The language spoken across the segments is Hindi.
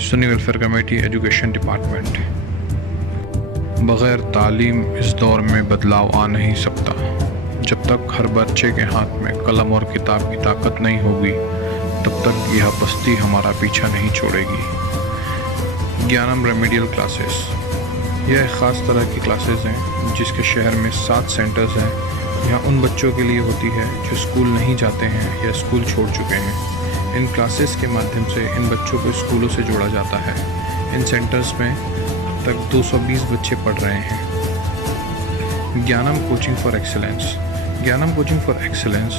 Sunni welfare committee, education department. बग़ैर तालीम इस दौर में बदलाव आ नहीं सकता। जब तक हर बच्चे के हाथ में कलम और किताब की ताकत नहीं होगी, तब तक यह बस्ती हमारा पीछा नहीं छोड़ेगी। ज्ञानम रेमेडियल क्लासेस, यह एक ख़ास तरह की क्लासेस हैं जिसके शहर में 7 सेंटर्स हैं। यहाँ उन बच्चों के लिए होती है जो स्कूल नहीं जाते हैं या स्कूल छोड़ चुके हैं। इन क्लासेस के माध्यम से इन बच्चों को स्कूलों से जोड़ा जाता है। इन सेंटर्स में अब तक 220 बच्चे पढ़ रहे हैं। ज्ञानम कोचिंग फॉर एक्सीलेंस, ज्ञानम कोचिंग फॉर एक्सीलेंस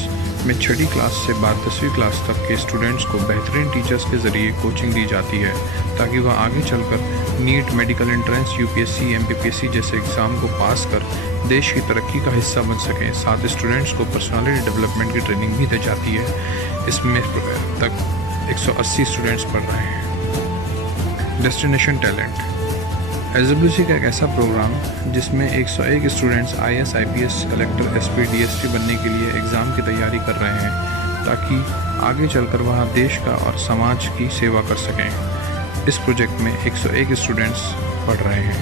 में 6ठी क्लास से 10वीं क्लास तक के स्टूडेंट्स को बेहतरीन टीचर्स के ज़रिए कोचिंग दी जाती है ताकि वह आगे चलकर NEET, medical entrance, UPSC, MPPSC जैसे एग्ज़ाम को पास कर देश की तरक्की का हिस्सा बन सकें। साथ स्टूडेंट्स को पर्सनालिटी डेवलपमेंट की ट्रेनिंग भी दी जाती है। इसमें तक 180 स्टूडेंट्स पढ़ रहे हैं। डेस्टिनेशन टैलेंट, एसडब्ल्यूसी का एक ऐसा प्रोग्राम जिसमें 101 students IAS, IPS, collector, SP, DSP बनने के लिए एग्ज़ाम की तैयारी कर रहे हैं ताकि आगे चलकर वह देश का और समाज की सेवा कर सकें। इस प्रोजेक्ट में 101 स्टूडेंट्स पढ़ रहे हैं।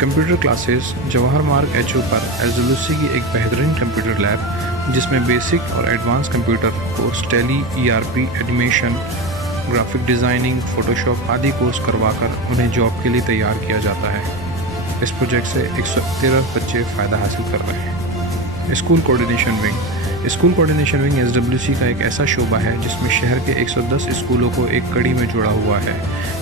कंप्यूटर क्लासेस, जवाहर मार्ग एचओ पर एसडब्ल्यूसी की एक बेहतरीन कंप्यूटर लैब जिसमें बेसिक और advance computer course, tally, ERP, animation, graphic designing, Photoshop आदि कोर्स करवाकर उन्हें जॉब के लिए तैयार किया जाता है। इस प्रोजेक्ट से 113 बच्चे फ़ायदा हासिल कर रहे हैं। School coordination wing, school coordination wing SWC का एक ऐसा शोबा है जिसमें शहर के 110 स्कूलों को एक कड़ी में जुड़ा हुआ है,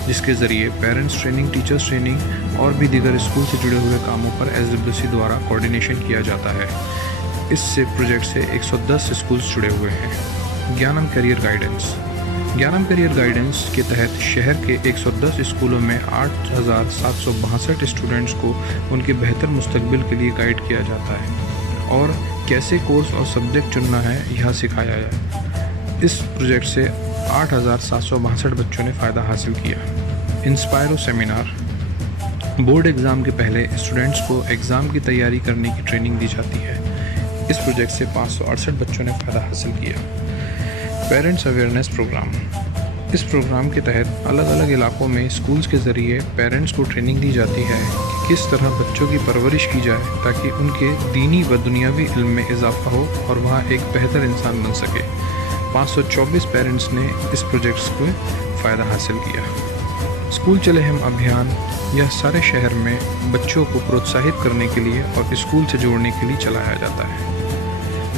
जिसके ज़रिए पेरेंट्स ट्रेनिंग, टीचर्स ट्रेनिंग और भी दीगर स्कूल से जुड़े हुए कामों पर एसडब्ल्यूसी द्वारा कोऑर्डिनेशन किया जाता है। इससे प्रोजेक्ट से 110 स्कूल्स जुड़े हुए हैं। ज्ञानम करियर गाइडेंस, ज्ञानम करियर गाइडेंस के तहत शहर के 110 स्कूलों में 8,762 स्टूडेंट्स को उनके बेहतर मुस्तकबिल के लिए गाइड किया जाता है और कैसे कोर्स और सब्जेक्ट चुनना है यह सिखाया जाए। इस प्रोजेक्ट से 8,762 बच्चों ने फ़ायदा हासिल किया। इंस्पायरो सेमिनार, बोर्ड एग्ज़ाम के पहले स्टूडेंट्स को एग्ज़ाम की तैयारी करने की ट्रेनिंग दी जाती है। इस प्रोजेक्ट से 568 बच्चों ने फ़ायदा हासिल किया। पेरेंट्स अवेयरनेस प्रोग्राम, इस प्रोग्राम के तहत अलग अलग इलाकों में स्कूल्स के ज़रिए पेरेंट्स को ट्रेनिंग दी जाती है कि किस तरह बच्चों की परवरिश की जाए ताकि उनके दीनी व दुनियावी इल्म में इजाफा हो और वह एक बेहतर इंसान बन सके। 524 पेरेंट्स ने इस प्रोजेक्ट्स को फ़ायदा हासिल किया। स्कूल चले हम अभियान, यह सारे शहर में बच्चों को प्रोत्साहित करने के लिए और स्कूल से जोड़ने के लिए चलाया जाता है।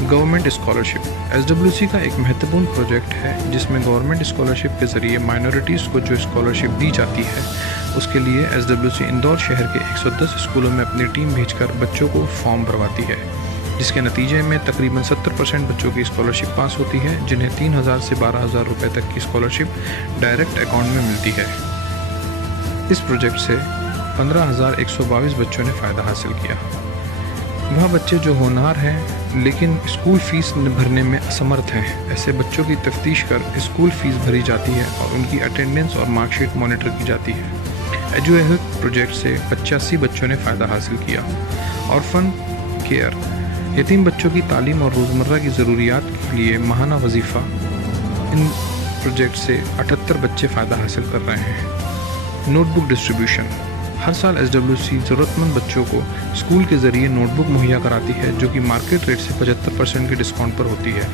गवर्नमेंट स्कॉलरशिप, एसडब्ल्यूसी का एक महत्वपूर्ण प्रोजेक्ट है जिसमें गवर्नमेंट स्कॉलरशिप के ज़रिए माइनॉरिटीज़ को जो स्कॉलरशिप दी जाती है उसके लिए एसडब्ल्यूसी इंदौर शहर के 110 स्कूलों में अपनी टीम भेजकर बच्चों को फॉर्म भरवाती है, जिसके नतीजे में तकरीबन 70% बच्चों की स्कॉलरशिप पास होती है, जिन्हें 3,000 से 12,000 रुपये तक की स्कॉलरशिप डायरेक्ट अकाउंट में मिलती है। इस प्रोजेक्ट से 15,122 बच्चों ने फ़ायदा हासिल किया। वह बच्चे जो होनहार हैं लेकिन स्कूल फ़ीस भरने में असमर्थ हैं, ऐसे बच्चों की तफ्तीश कर स्कूल फ़ीस भरी जाती है और उनकी अटेंडेंस और मार्कशीट मॉनिटर की जाती है। एजुहेल्थ प्रोजेक्ट से 85 बच्चों ने फ़ायदा हासिल किया। ऑर्फन केयर, यतीम बच्चों की तालीम और रोज़मर्रा की ज़रूरियात के लिए माहाना वजीफ़ा, इन प्रोजेक्ट से 78 बच्चे फ़ायदा हासिल कर रहे हैं। नोटबुक डिस्ट्रीब्यूशन, हर साल एसडब्ल्यूसी ज़रूरतमंद बच्चों को स्कूल के ज़रिए नोटबुक मुहैया कराती है जो कि मार्केट रेट से 75% के डिस्काउंट पर होती है।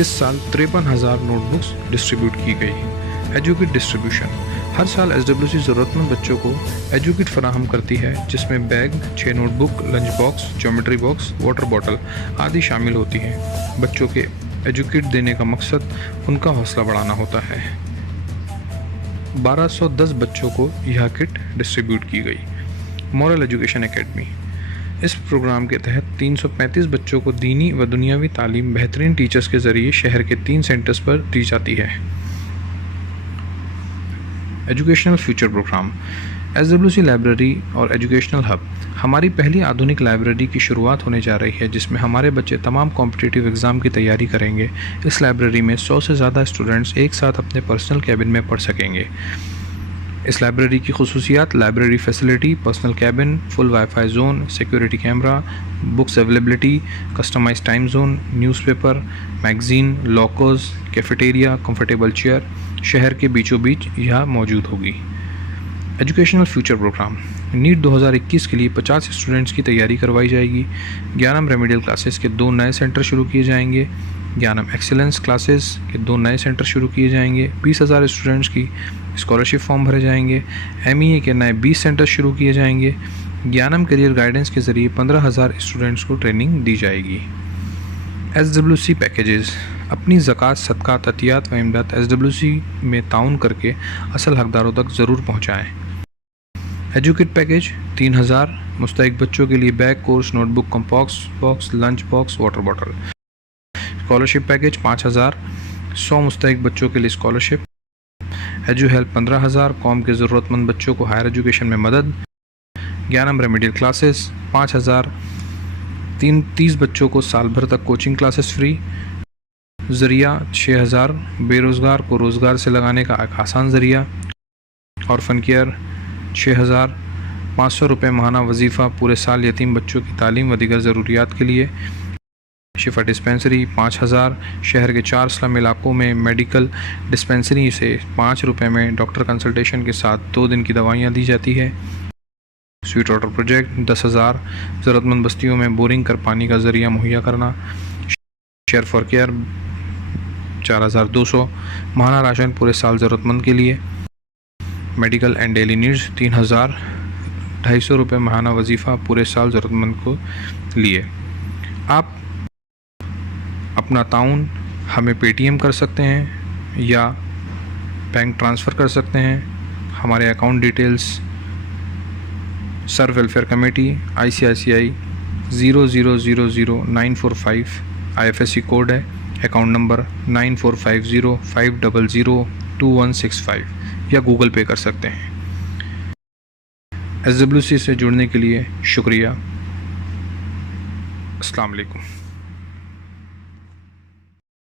इस साल 53,000 नोटबुक्स डिस्ट्रीब्यूट की गई। एजुकेट डिस्ट्रीब्यूशन, हर साल एसडब्ल्यूसी ज़रूरतमंद बच्चों को एजुकेट फराहम करती है जिसमें bag, 6 notebook, lunch box, geometry box, water bottle आदि शामिल होती हैं। बच्चों के एजुकेट देने का मकसद उनका हौसला बढ़ाना होता है। 1210 बच्चों को यह किट डिस्ट्रीब्यूट की गई। मॉरल एजुकेशन एकेडमी, इस प्रोग्राम के तहत 335 बच्चों को दीनी व दुनियावी तालीम बेहतरीन टीचर्स के ज़रिए शहर के 3 सेंटर्स पर दी जाती है। Educational future programme, SWC library और एजुकेशनल हब, हमारी पहली आधुनिक लाइब्रेरी की शुरुआत होने जा रही है जिसमें हमारे बच्चे तमाम कॉम्पिटिटिव एग्ज़ाम की तैयारी करेंगे। इस लाइब्रेरी में 100 से ज़्यादा स्टूडेंट्स एक साथ अपने पर्सनल कैबिन में पढ़ सकेंगे। इस लाइब्रेरी की खुसूसियात: library facility, personal cabin, full WiFi zone, security camera, books availability, customise time zone, newspaper, magazine, lockers, cafeteria, comfortable chair, शहर के बीचों बीच यह मौजूद होगी। एजुकेशनल फ्यूचर प्रोग्राम नीट 2021 के लिए 50 स्टूडेंट्स की तैयारी करवाई जाएगी। ज्ञानम रेमेडियल क्लासेस के 2 नए सेंटर शुरू किए जाएंगे। ज्ञानम एक्सीलेंस क्लासेस के 2 नए सेंटर शुरू किए जाएंगे। 20,000 स्टूडेंट्स की स्कॉलरशिप फॉर्म भरे जाएंगे। MEA के नए 20 सेंटर शुरू किए जाएंगे। ज्ञानम करियर गाइडेंस के ज़रिए 15,000 स्टूडेंट्स को ट्रेनिंग दी जाएगी। SWC पैकेजेस अपनी ज़कात, सदक़ात, अतियात व इमदाद SWC में ताउन करके असल हकदारों तक ज़रूर पहुँचाएँ। एजुकेट पैकेज 3,000 मुस्तहिक बच्चों के लिए bag, course, notebook, compass box, lunch box, water bottle. Scholarship package 5,000 100 मुस्तहिक बच्चों के लिए स्कॉलरशिप। एजू हेल्प 15,000 कौम के ज़रूरतमंद बच्चों को हायर एजुकेशन में मदद। ज्ञानम रेमेडियल क्लासेस 5,000 30 बच्चों को साल भर तक कोचिंग क्लासेस फ्री। ज़रिया 6,000 बेरोज़गार को रोज़गार से लगाने का एक आसान ज़रिया। ऑर्फन केयर 6,000 500 रुपये माहाना वजीफ़ा पूरे साल यतीम बच्चों की तालीम व दीगर ज़रूरियात के लिए। शिफा डिस्पेंसरी 5,000 शहर के 4 स्लम इलाकों में मेडिकल डिस्पेंसरी से 5 रुपये में डॉक्टर कंसल्टेशन के साथ 2 दिन की दवाइयाँ दी जाती है। स्वीट वाटर प्रोजेक्ट 10,000 ज़रूरतमंद बस्तियों में बोरिंग कर पानी का ज़रिया मुहैया करना। शेयर फॉर केयर 4,200 माहाना राशन पूरे साल ज़रूरतमंद के लिए। मेडिकल एंड डेली नीड्स 3,000 250 रुपये माहाना वजीफ़ा पूरे साल ज़रूरतमंद को लिए। आप अपना ताउन हमें पेटीएम कर सकते हैं या बैंक ट्रांसफ़र कर सकते हैं। हमारे account details sir welfare committee ICICI 0000945 IFSC code है। अकाउंट नंबर 9450502165 या गूगल पे कर सकते हैं। SWC से जुड़ने के लिए शुक्रिया। अस्सलाम वालेकुम।